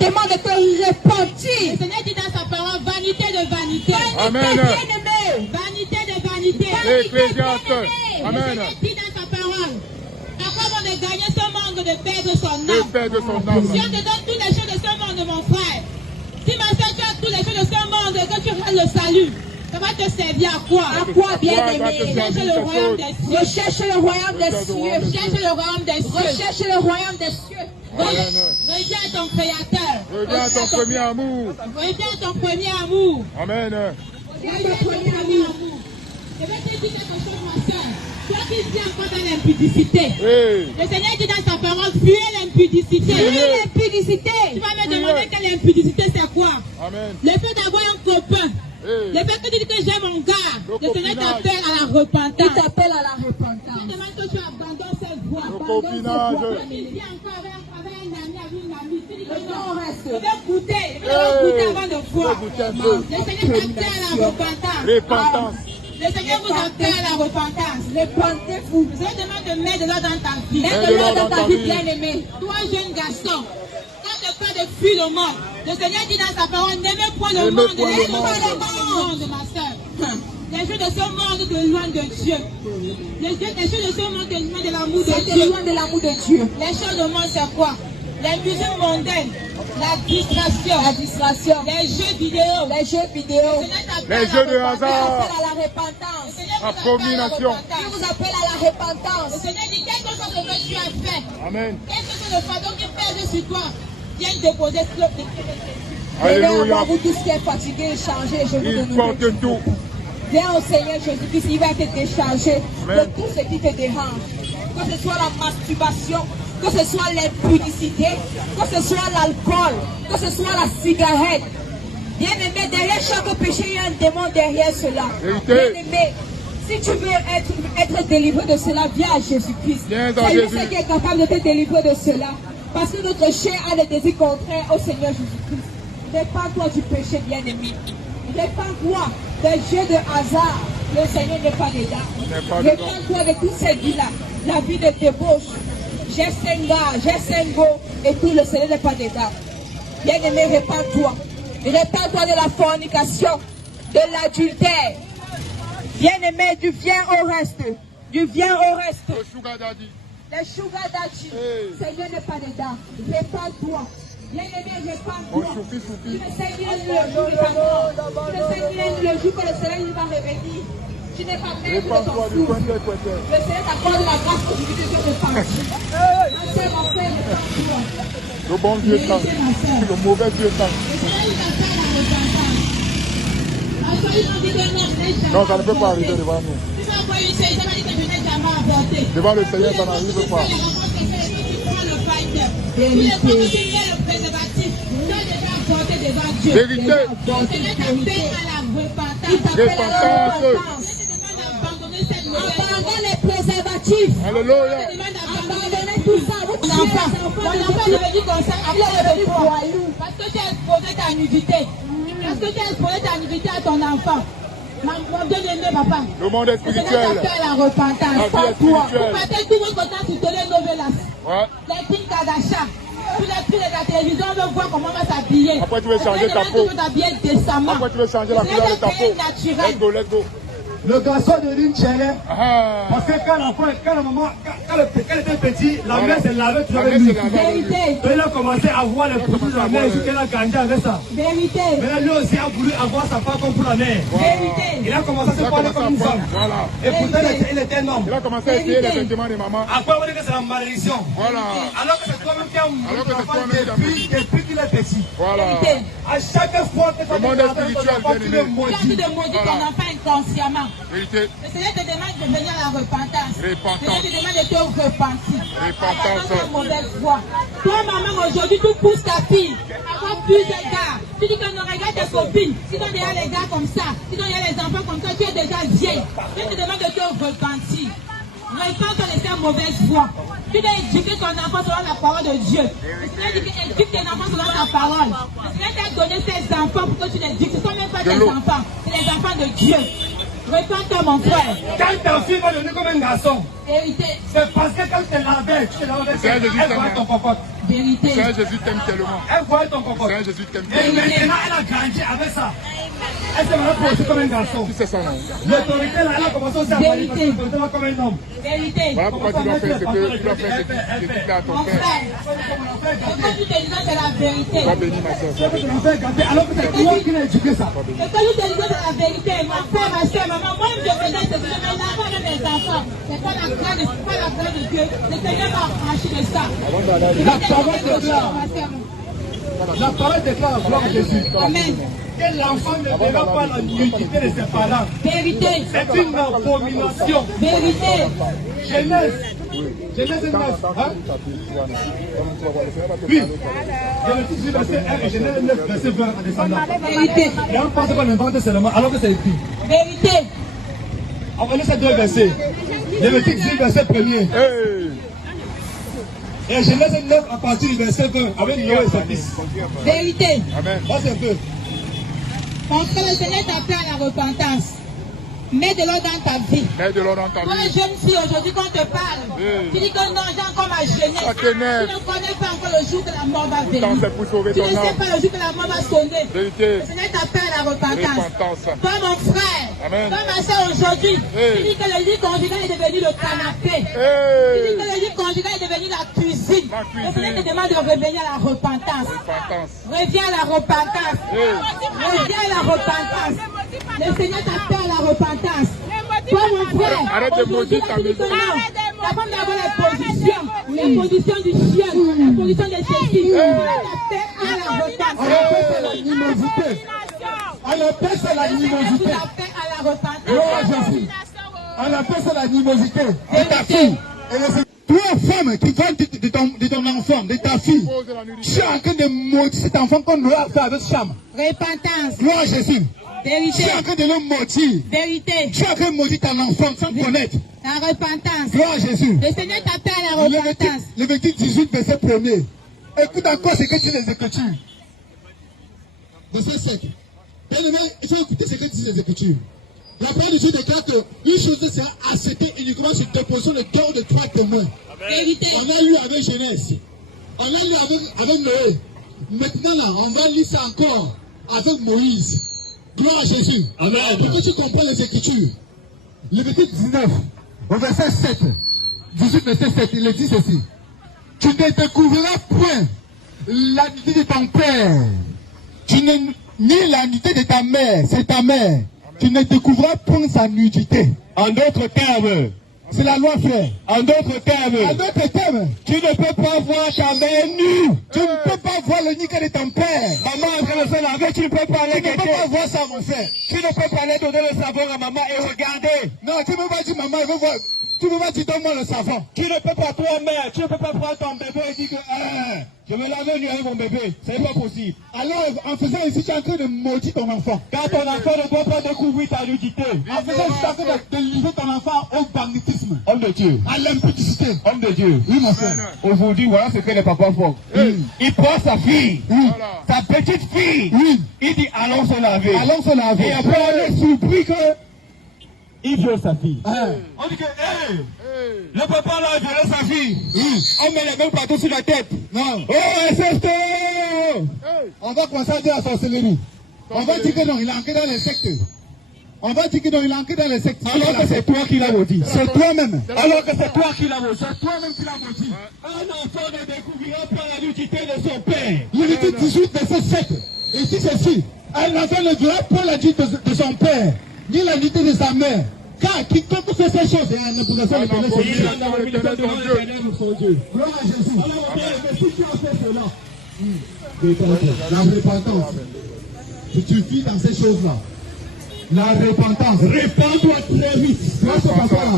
demande de te repentir. Le Seigneur dit dans sa parole, vanité de vanité. Amen. Bien-aimé. Vanité de vanité. Ecclésiaste. Le Amen. Seigneur dit dans sa parole, à quoi bon de gagner ce monde, de perdre son De âme. perdre son âme. Si on te donne toutes les choses de ce monde, mon frère, si ma soeur, tu as toutes les choses de ce monde et que tu auras le salut, ça va te servir à quoi? À quoi, bien-aimé? Cherche le royaume des cieux. Recherche le royaume des cieux. Cherche le royaume des cieux. Recherche le royaume des cieux. Reviens à ton Créateur. Reviens à ton premier amour. Reviens à ton premier amour. Amen. Reviens à ton premier amour. Je vais te dire quelque chose, ma soeur. Toi qui vis encore dans l'impudicité. Hey. Le Seigneur dit dans sa parole, fuyez l'impudicité. Fuyez l'impudicité. Tu vas me demander quelle impudicité c'est quoi? Amen. Le fait d'avoir un copain. Hey. Le fait que tu dis que j'aime mon gars. Le Seigneur copinage. t'appelle à la repentance. Il t'appelle à la Je repentance. demande que tu abandonnes cette voie. Le Abandonne copinage. cette voie. Toi qui vis encore avec un ami, avec une amie. Tu dis que Non, non, reste. je vais goûter. Je vais goûter avant de voir. goûter un peu. Le Seigneur t'appelle à la repentance. Repentance. Le Seigneur vous appelle à la repentance. Repentez-vous. Je vous demande de mettre de l'ordre dans ta vie. Mets de l'ordre dans ta vie, bien-aimé. Toi, jeune garçon, quand tu peur de fuir le monde, le Seigneur dit dans sa parole, n'aimez point le monde, n'aimez pas le monde, ma soeur. Les choses de ce monde te loin de Dieu. Les choses de ce monde te loin de l'amour de C'est Dieu. loin de l'amour de Dieu. Les choses du monde, c'est quoi? Les musiques mondaines, la distraction, les jeux vidéo. Les jeux vidéo. Les jeux de hasard. Appelle à la repentance. Abomination. Il vous appelle à la repentance. Le Seigneur dit, quelque chose que tu as fait, Amen. quelque chose de fardeau qui pèse sur toi, viens déposer sur le Venez Alléluia. avant vous tous qui êtes fatigués et chargés. Je vous Il donne porte tout. Viens au Seigneur Jésus-Christ, il va te décharger Amen. de tout ce qui te dérange. Que ce soit la masturbation, que ce soit l'impudicité, que ce soit l'alcool, que ce soit la cigarette. Bien-aimé, derrière chaque péché, il y a un démon derrière cela. Vérité. Bien-aimé, si tu veux être délivré de cela, viens à Jésus-Christ. Viens à C'est lui Jésus. qui est capable de te délivrer de cela. Parce que notre chair a des désirs contraires au Seigneur Jésus-Christ. Répands-toi du péché, bien-aimé. Répands-toi des jeux de hasard. Le Seigneur n'est pas dedans. Répands-toi de toutes ces vies-là. La vie de débauche. J'ai Senga, j'ai Sengo. Et tout, le Seigneur n'est pas dedans. Bien-aimé, répands-toi. Répands-toi de la fornication, de l'adultère. Bien-aimé, du viens au reste. Du viens au reste. Le sugar daddy. Les sugar daddy. Hey. Seigneur n'est pas dedans. Répands-toi. Bien-aimé, répands-toi. Mon choupi. Tu ne sais bien le jour de ta mort. Tu ne sais bien le jour que le Seigneur va revenir. Tu n'es pas maître de ton Répands-toi du souffle. coin. Le Seigneur t'accorde la grâce aujourd'hui de te repentir. Ma soeur, mon frère, répands-toi. Le bon Dieu est là. Le mauvais Dieu est là. Non, ça ne peut pas arriver devant nous. Devant le Seigneur, ça n'arrive pas. Vérité. Abandonne les préservatifs. Alléluia. Abandonnez tout ça. Vous tuez les enfants. Mon enfant, je me dis comme ça, parce que tu as exposé ta nudité. Parce que tu as exposé ta nudité à ton enfant. Mon bien-aimé papa. Le monde est spirituel. C'est la repentance. La vie est Vous spirituelle. partez tout votre temps sur Telenovelas. Ouais. Les Kim Kardashian. Tous les prix de la télévision, on veut voir comment on va s'habiller. Après, tu veux changer ta peau. Décemment. Après, tu veux changer la couleur de ta peau. Let's go. Le garçon devient chéri. Ah. Parce que quand l'enfant, quand la maman, quand elle était petit, la mère se lavait toujours La avec mère lui. se lavait avec lui. Vérité. Donc il a commencé à voir les produits de la mère et qu'elle a grandi avec ça. Vérité. Maintenant lui aussi a voulu avoir sa part comme pour la mère. Vérité. Il a commencé à se Il a parler commencé comme une à femme. prendre. Voilà. Et pourtant il était un homme. Il a commencé à essayer les sentiments des mamans. Après on dit que c'est la malédiction. Voilà. Alors que c'est toi-même qui as Alors que c'est l'enfant toi-même qui as depuis qu'il est petit. Voilà. Vérité. À chaque fois que Le monde est spirituel, tu bien le aimé. Tu as maudis. de maudire ton enfant inconsciemment. Vérité. Le Seigneur te demande de venir à la repentance. Repentance. Le Seigneur te demande de te repentir. Repentance. Abandonne la mauvaise voie. Toi, maman, aujourd'hui, tu pousses ta fille. Avoir plusieurs gars. Tu dis qu'on regarde tes copines. Si tu as déjà les gars comme ça, si tu as déjà les enfants comme ça, tu es déjà vieille. Je te demande de te repentir. Repends-toi de cette mauvaise voie. Tu dois éduquer ton enfant selon la parole de Dieu. Le Seigneur dit que éduque tes enfants selon sa parole. Le Seigneur t'a donné ses enfants pour que tu les éduques. Ce ne sont même pas tes enfants, c'est les enfants de Dieu. Repends-toi, mon frère. Quand ta fille va devenir comme un garçon, Vérité. C'est parce que quand tu te lavais, Seigneur Jésus elle t'aime. voit ton cocotte. Vérité. Seigneur Jésus t'aime tellement. Elle voit ton cocotte. Seigneur Jésus t'aime Et tellement. maintenant, elle a grandi avec ça. Elle s'est maintenant posée comme un garçon. Tu sais ça, non? L'autorité, là, elle a commencé aussi à parler parce que l'autorité va comme un homme. Vérité. Voilà pourquoi tu dois faire ce que tu dois faire ce que à ton Mon père. frère, ce que tu te disais, c'est la vérité. Sois béni, ma soeur. Tu vas faire garder alors que c'est toi qui l'as éduqué ça. Ce que tu te disais, c'est la vérité. Ma frère, ma soeur, maman, moi, je faisais ce que je me lavais avec mes enfants. C'est pas la grâce de Dieu. Le Seigneur m'a affranchi de ça. La parole déclare. La parole déclare la gloire de Jésus. Amen. Que l'enfant ne verra pas la nudité de ses parents. Vérité. C'est une abomination. Vérité. Genèse. Genèse 9. Hein? Oui. Genèse 18, verset 1 et Genèse 9, verset 20 en descendant. Vérité. Et on pense qu'on invente seulement alors que c'est écrit. Vérité. On va lire ces deux versets. Lévitique 18, verset 1er. Hey! Et Genèse 9 à partir du verset 20 avec Noé et ses fils. Vérité. Amen. Là c'est un peu. Mon frère, le Seigneur t'appelle à la repentance. Mets de l'ordre dans ta vie. Mets de l'ordre dans ta Toi, vie. jeune fille, aujourd'hui, quand on te parle, tu dis que non, j'ai encore ma jeunesse. Ça Tu t'énerve. ne connais pas encore le jour que la mort va Pourtant, venir. c'est pour sauver Tu ne ton sais âme. pas le jour que la mort va sonner. Vérité. Le Seigneur t'appelle à la repentance. Repentance. Toi, mon frère, Amen. toi, ma soeur, aujourd'hui, Hey. tu dis que le lit conjugal est devenu le canapé. Tu dis Hey! que le lit conjugal est devenu la cuisine. La cuisine. Le Seigneur te demande de revenir à la repentance. Repentance. Reviens à la repentance. Hey. Reviens à la repentance. Le Seigneur t'appelle à la repentance. Toi, mon frère, Arrête de aujourd'hui, maudire ta tu dis que maison. non. La femme d'avoir les positions du chien, la position de ceci. T'appelle à la repentance. On appelle ça l'animosité. On appelle ça l'animosité. T'appelle à la repentance. Gloire à Jésus. On appelle ça l'animosité de ta fille. Et toi, femme qui vend de ton enfant, de ta fille, Pose la tu nudité. es en train de maudire cet enfant qu'on doit faire avec Cham. Repentance. Gloire à Jésus. Tu Vérité. es en train de le maudire. Vérité. Tu es en train de maudire ton enfant sans connaître. La repentance. Gloire à Jésus. Le Seigneur t'appelle à la repentance. Lévitique 18, verset 1er. Écoute encore ce que disent les Écritures. Verset 7. Bien-aimé, il faut écouter ce que disent les Écritures. La parole de Dieu déclare qu'une chose sera acceptée uniquement sur déposition de deux ou de trois témoins. Vérité. On a lu avec Genèse. On a lu avec Noé. Maintenant, là, on va lire ça encore avec Moïse. Gloire à Jésus. Amen. Pour que tu comprennes les Écritures. Lévitique 19, au verset 7. 18, verset 7, il dit ceci. Tu ne découvriras point la nudité de ton père. Tu ne ni la nudité de ta mère, c'est ta mère. Tu ne découvriras point sa nudité. En d'autres termes, c'est la loi, frère. En d'autres termes, tu ne peux pas voir ta mère nue. Tu ne peux pas voir le niquet de ton père. Maman est en train de se laver, tu ne peux pas aller. Tu ne peux pas voir ça, mon frère. Tu ne peux pas aller donner le savon à maman et regarder. Non, tu ne peux pas dire maman, je veux voir. Tu ne peux pas dire donne-moi le savon. Tu ne peux pas, toi, mère, tu ne peux pas prendre ton bébé et dire que je vais laver nu avec mon bébé. C'est pas possible. Alors, en faisant ici, tu es en train de maudire ton enfant. Car ton enfant ne doit pas découvrir ta nudité. En faisant ici, tu es en train de livrer ton enfant au banditisme. Homme de Dieu. À l'impudicité. Homme de Dieu. Oui, mon frère. Aujourd'hui, voilà ce que les papas font. Il prend sa fille, sa petite fille. Il dit allons se laver. Allons se laver. Et après, on est surpris que il viole sa fille. On dit que, le papa là a violé sa fille. On met les mêmes partout sur la tête. Non. Oh, ancestor! On va commencer à dire la sorcellerie. On va dire que non, il est entré dans les sectes. On va dire que non, il est entré dans les sectes. Alors que c'est toi qui l'as maudit. C'est toi-même. Alors que c'est toi qui l'as maudit. C'est toi-même qui l'as maudit. Un enfant ne découvrira pas la nudité de son père. Lévitique 18, verset 7. Et si ceci, un enfant ne verra pas la nudité de son père, ni la nudité de sa mère. Car quiconque fait ces choses est en imposition de l'éternel, c'est Dieu. Gloire à Jésus. Alors, mais si tu as fait cela, la repentance. Si tu vis dans ces choses-là, la repentance, répands-toi très vite.